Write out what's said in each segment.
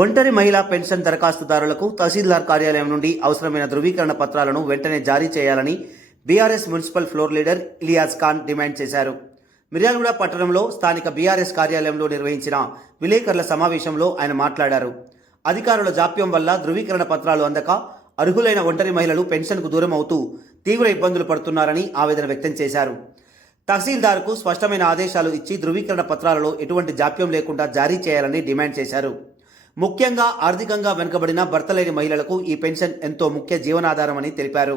ఒంటరి మహిళా పెన్షన్ దరఖాస్తుదారులకు తహసీల్దార్ కార్యాలయం నుండి అవసరమైన ధృవీకరణ పత్రాలను వెంటనే జారీ చేయాలని BRS municipal floor leader Ilyas Khan demand చేశారు. మిర్యాలగూడ పట్టణంలో స్థానిక బీఆర్ఎస్ కార్యాలయంలో నిర్వహించిన విలేకరుల సమావేశంలో ఆయన మాట్లాడారు. అధికారుల జాప్యం వల్ల ధృవీకరణ పత్రాలు అందక అర్హులైన ఒంటరి మహిళలు పెన్షన్కు దూరం అవుతూ తీవ్ర ఇబ్బందులు పడుతున్నారని ఆవేదన వ్యక్తం చేశారు. తహసీల్దార్కు స్పష్టమైన ఆదేశాలు ఇచ్చి ధృవీకరణ పత్రాలలో ఎటువంటి జాప్యం లేకుండా జారీ చేయాలని డిమాండ్ చేశారు. ముఖ్యంగా ఆర్థికంగా వెనుకబడిన భర్త లేని మహిళలకు ఈ పెన్షన్ ఎంతో ముఖ్య జీవనాధారమని తెలిపారు.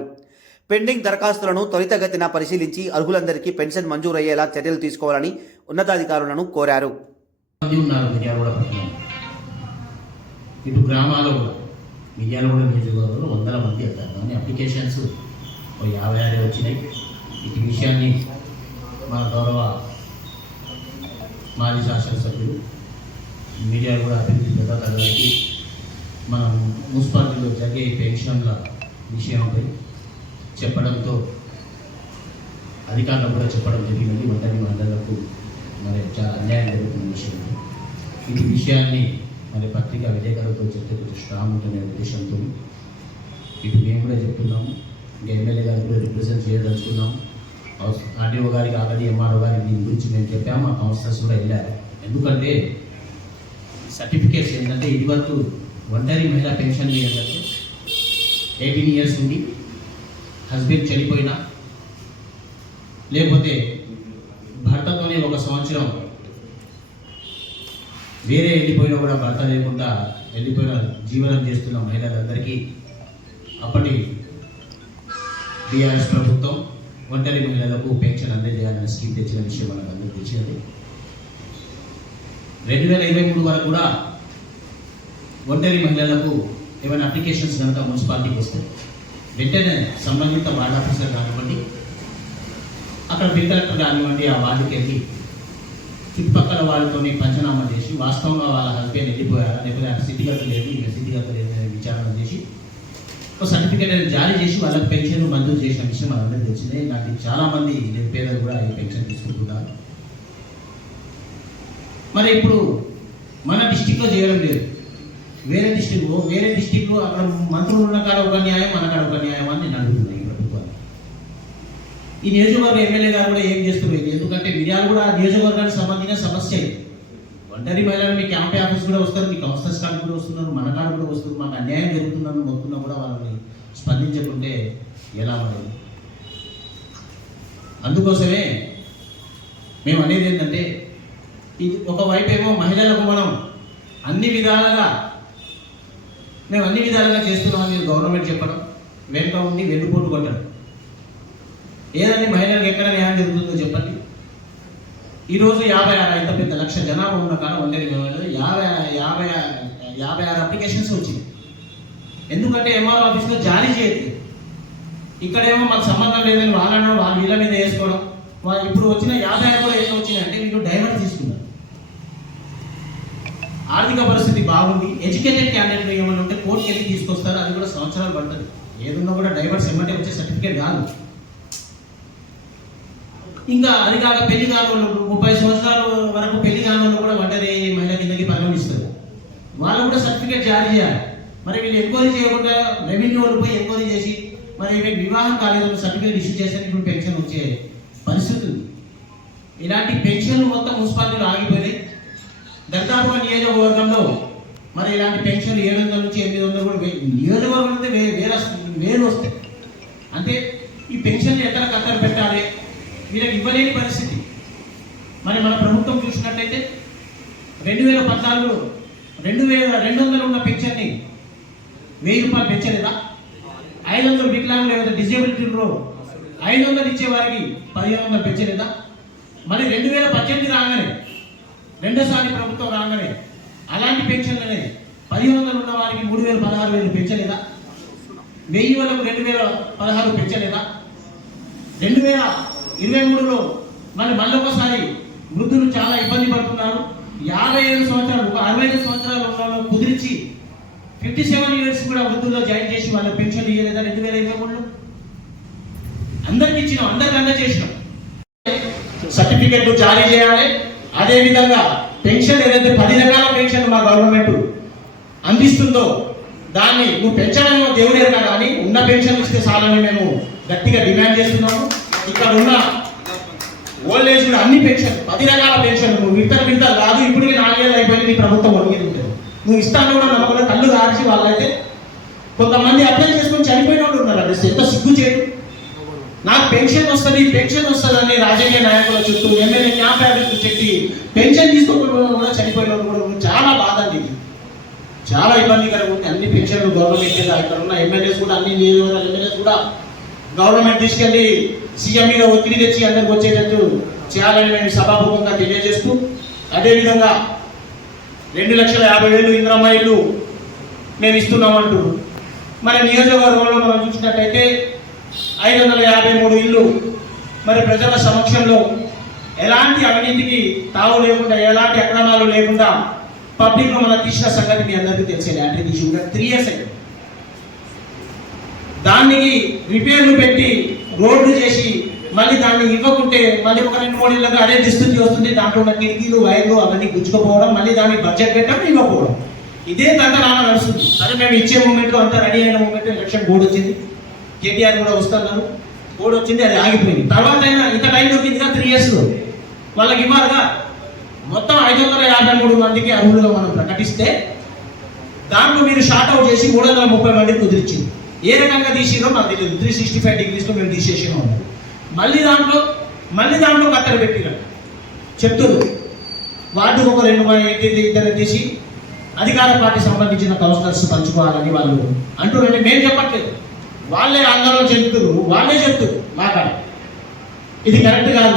పెండింగ్ దరఖాస్తులను త్వరితగతిన పరిశీలించి అర్హులందరికీ పెన్షన్ మంజూరయ్యేలా చర్యలు తీసుకోవాలని ఉన్నతాధికారులను కోరారు. ఇటు గ్రామాల్లో మిర్యాలగూడ నియోజకవర్గంలో వందల మంది వెళ్తారు. అప్లికేషన్స్ 56 వచ్చినాయి. ఈ విషయాన్ని మా గౌరవ మాజీ శాసనసభ్యులు మిర్యాలగూడ అభివృద్ధి ప్రదాతలకి మనం మున్సిపాలిటీలో జరిగే పెన్షన్ల విషయంపై చెప్పడంతో అధికారులకు కూడా చెప్పడం జరిగినది. ఒంటరి మహిళలకు మరి చాలా అన్యాయం జరుగుతున్న విషయం. ఈ విషయాన్ని మరి పత్రికా విలేకరులతో చెప్తే కొంచెం స్ట్రాంగ్ ఉంటుందనే ఉద్దేశంతో ఇటు మేము కూడా చెప్తున్నాము. ఇంకా ఎమ్మెల్యే గారికి కూడా రిప్రజెంట్ చేయదలుచుకున్నాము. ఆర్డీఓ గారికి ఆల్రెడీ ఎంఆర్ఓ గారికి దీని గురించి మేము చెప్పాము. మా కౌన్సిలర్స్ కూడా వెళ్ళారు. ఎందుకంటే సర్టిఫికేట్స్ ఏంటంటే ఇదివరకు ఒంటరి మహిళా పెన్షన్ ఏంటంటే 18 years ఉండి హస్బెండ్ చనిపోయినా లేకపోతే భర్తతోనే 1 సంవత్సరం వేరే వెళ్ళిపోయినా కూడా భర్త లేకుండా వెళ్ళిపోయిన జీవనం చేస్తున్న మహిళలందరికీ అప్పటి బీఆర్ఎస్ ప్రభుత్వం ఒంటరి మహిళలకు పెన్షన్ అందజేయాలని స్కీమ్ తెచ్చిన విషయం మనకు అందరికీ తెలిసినది. 2023 వరకు కూడా ఒంటరి మహిళలకు ఏమైనా అప్లికేషన్స్ కనుక మున్సిపాలిటీకి వస్తే వెంటనే సంబంధిత వార్డ్ ఆఫీసర్ కానివ్వండి, అక్కడ బిల్ కలెక్టర్ కానివ్వండి, ఆ వార్డుకి వెళ్ళి చుట్టుపక్కల వాళ్ళతోని పంచనామా చేసి వాస్తవంగా వాళ్ళ హస్బెండ్ వెళ్ళిపోయారా లేకపోతే స్థితిగత లేదు ఇక స్థితిగత లేదని విచారణ చేసి ఒక సర్టిఫికేట్ అనేది జారీ చేసి వాళ్ళకి పెన్షన్ మంజూరు చేసిన విషయం మనందరికీ తెలిసిందే. నాకు చాలామంది పేదలు కూడా ఈ పెన్షన్ తీసుకుంటున్నారు. మరి ఇప్పుడు మన డిస్టిక్లో చేయడం లేదు, వేరే డిస్టిక్లో అక్కడ మంత్రులు ఉన్న కాడ ఒక న్యాయం, మన కాడ ఒక న్యాయం అని నేను అడుగుతున్నాను ఈ ప్రభుత్వాన్ని. ఈ నియోజకవర్గ ఎమ్మెల్యే గారు కూడా ఏం చేస్తున్నారు? ఎందుకంటే మిర్యాలు కూడా నియోజకవర్గానికి సంబంధించిన సమస్య. ఒంటరి మహిళలు మీ క్యాంప్ ఆఫీస్ కూడా వస్తారు, మీ కౌన్సిలర్స్ కాడ కూడా వస్తున్నారు, మన కాడ కూడా వస్తున్నారు. మాకు అన్యాయం జరుగుతుందని మొత్తున్నా కూడా వాళ్ళని స్పందించకుంటే ఎలా ఉండదు? అందుకోసమే మేము అనేది ఏంటంటే ఇది ఒకవైపు ఏమో మహిళలకు మనం అన్ని విధాలుగా చేస్తున్నామని గవర్నమెంట్ చెప్పడం, వెనుక ఉండి వెన్నుపోటు కొట్టడం. ఏదండి మహిళలకు ఎక్కడ న్యాయం జరుగుతుందో చెప్పండి. ఈరోజు 56 ఇంత పెద్ద 1,00,000 జనాభా ఉన్న కాలం ఒంటరి మహిళలు 56 అప్లికేషన్స్ వచ్చింది. ఎందుకంటే ఎంఆర్ఓ ఆఫీస్లో జారీ చేయట్లేదు. ఇక్కడేమో మాకు సంబంధం లేదని వాళ్ళ వీళ్ళ మీద వేసుకోవడం. ఇప్పుడు వచ్చిన 56 కూడా ఏదో వచ్చినాయంటే వీళ్ళు డైవర్ట్ తీసుకున్నారు. ఆర్థిక పరిస్థితి బాగుంది, ఎడ్యుకేటెడ్ క్యాండిడేట్లు ఏమైనా ఉంటే కోర్టుకి వెళ్ళి తీసుకొస్తారు. అది కూడా సంవత్సరాలు పడుతుంది. ఏదున్నా కూడా డైవర్స్ ఎమ్మటే వచ్చే సర్టిఫికేట్ కాదు. ఇంకా అది కాక పెళ్లి కాని వాళ్ళు 30 సంవత్సరాల వరకు పెళ్లి కాని వాళ్ళు కూడా ఒంటరి మహిళ కిందకి పరిగణిస్తారు. వాళ్ళు కూడా సర్టిఫికేట్ జారీ చేయాలి. మరి వీళ్ళు ఎంక్వైరీ చేయకుండా రెవెన్యూ వాళ్ళు పోయి ఎంక్వైరీ చేసి మరి వీళ్ళు వివాహం కాలేదని సర్టిఫికేట్ ఇష్యూ చేస్తే ఇప్పుడు పెన్షన్ వచ్చే పరిస్థితి ఉంది. ఇలాంటి పెన్షన్లు మొత్తం మున్సిపాలిటీలో ఆగిపోయినాయి. దాదాపుగా నియోజకవర్గంలో మరి ఇలాంటి పెన్షన్లు 700 నుంచి 800 కూడా నియోజకవర్గం వేలు వస్తాయి. అంటే ఈ పెన్షన్లు ఎక్కడ కత్తెర పెట్టాలి, వీళ్ళకి ఇవ్వలేని పరిస్థితి. మరి మన ప్రభుత్వం చూసినట్లయితే 2014లో 2200 ఉన్న పెన్షన్ని 1000 రూపాయలు పెంచలేదా? 500 వికలాంగులు ఏదైతే డిజేబిలిటీలో 500 ఇచ్చే వారికి 1500 పెంచలేదా? మరి 2018 రాగానే రెండోసారి ప్రభుత్వం రాగానే అలాంటి పెన్షన్లనే 1500 ఉన్న వారికి 3000 16,000 పెంచలేదా? 1000 వాళ్ళకు 2016 పెంచలేదా? 2023లో మళ్ళీ ఒకసారి వృద్ధులు చాలా ఇబ్బంది పడుతున్నారు. 57 సంవత్సరాలు 65 సంవత్సరాలు ఉన్న కుదిరించి 57 years కూడా వృద్ధుల్లో జాయిన్ చేసి వాళ్ళ పెన్షన్ ఇవ్వలేదా? 2023లో అందరికి ఇచ్చినాం, అందరికి అందజేసినాం. సర్టిఫికెట్లు జారీ చేయాలి. అదేవిధంగా పెన్షన్ ఏదైతే 10 రకాల పెన్షన్ మా గవర్నమెంట్ అందిస్తుందో దాన్ని నువ్వు పెంచడం దేవుడే కానీ ఉన్న పెన్షన్ ఇస్తే చాలని మేము గట్టిగా డిమాండ్ చేస్తున్నాము. ఇక్కడ ఉన్న ఓల్డ్ ఏజ్ కూడా అన్ని పెన్షన్ 10 రకాల పెన్షన్ నువ్వు విడతలు కాదు. ఇప్పటికీ 4 ఏళ్ళు అయిపోయింది నీ ప్రభుత్వం ఒడిగేది ఉంటుంది. నువ్వు ఇస్తాను కూడా నమ్మకంలో కళ్ళు కాల్చి వాళ్ళైతే కొంతమంది అప్లై చేసుకొని చనిపోయిన వాళ్ళు ఉన్నారు. అది ఎంత సిగ్గు చేయడు. నాకు పెన్షన్ వస్తుంది అని రాజకీయ నాయకుల చుట్టూ ఎమ్మెల్యే క్యాంప్ చెట్టి పెన్షన్ తీసుకోకుండా కూడా చనిపోయిన వాళ్ళు కూడా చాలా బాధ అండి. ఇది చాలా ఇబ్బందికరంగా ఉంది. అన్ని పెన్షన్లు గవర్నమెంట్ ఇక్కడ ఉన్న ఎమ్మెల్యేస్ కూడా అన్ని నియోజకవర్గాల ఎమ్మెల్యేస్ కూడా గవర్నమెంట్ తీసుకెళ్లి సీఎం మీద ఒత్తిడి తెచ్చి అందరికి వచ్చేటట్టు చేయాలని మేము సభాముఖంగా తెలియజేస్తూ, అదేవిధంగా 2,50,000 ఇందిరమ్మ ఇల్లు మేము ఇస్తున్నామంటూ మరి నియోజకవర్గంలో మనం చూసినట్టయితే 553 ఇల్లు మరి ప్రజల సమక్షంలో ఎలాంటి అవినీతికి తావు లేకుండా ఎలాంటి అక్రమాలు లేకుండా పబ్లిక్ లో మనం తీసిన సంగతి మీ అందరికీ తెలిసేది. అంటే తీసి 3 years అయింది. దానికి రిపేర్లు పెట్టి రోడ్లు చేసి మళ్ళీ దాన్ని ఇవ్వకుంటే మళ్ళీ ఒక 2-3 ఏళ్ళకి అదే దిస్తుంది వస్తుంది. దాంట్లో ఉన్న కిటికీలు వైర్లు అవన్నీ గుచ్చుకోపోవడం, మళ్ళీ దానికి బడ్జెట్ పెట్టడం ఇవ్వకపోవడం, ఇదే తంత్రాన నడుస్తుంది. సరే మేము ఇచ్చే మూమెంట్ అంతా రెడీ అయిన మూమెంట్ ఎలక్షన్ బోర్డు వచ్చింది, కేటీఆర్ కూడా వస్తున్నారు, బోర్డు వచ్చింది, అది ఆగిపోయింది. తర్వాత అయినా ఇంత టైం దొరికిందిగా 3 years వాళ్ళకి ఇవ్వాలిగా. మొత్తం 553 మందికి అర్హులుగా మనం ప్రకటిస్తే దాంట్లో మీరు షార్ట్ అవుట్ చేసి 330 మందికి కుదిరించింది. ఏ రకంగా తీసిరో మాకు తెలియదు. 365 degrees మేము తీసేసినా ఉన్నాం. మళ్ళీ దాంట్లో కత్తెర పెట్టిన చెప్తున్నారు. వార్డుకు ఒక 2 తీసి అధికార పార్టీ సంబంధించిన కౌన్సిలర్స్ పంచుకోవాలని వాళ్ళు అంటున్నారంటే మేము చెప్పట్లేదు, వాళ్ళే ఆందోళన చెందుతున్నారు, వాళ్ళే చెప్తున్నారు మాట్లాడ ఇది కరెక్ట్ కాదు.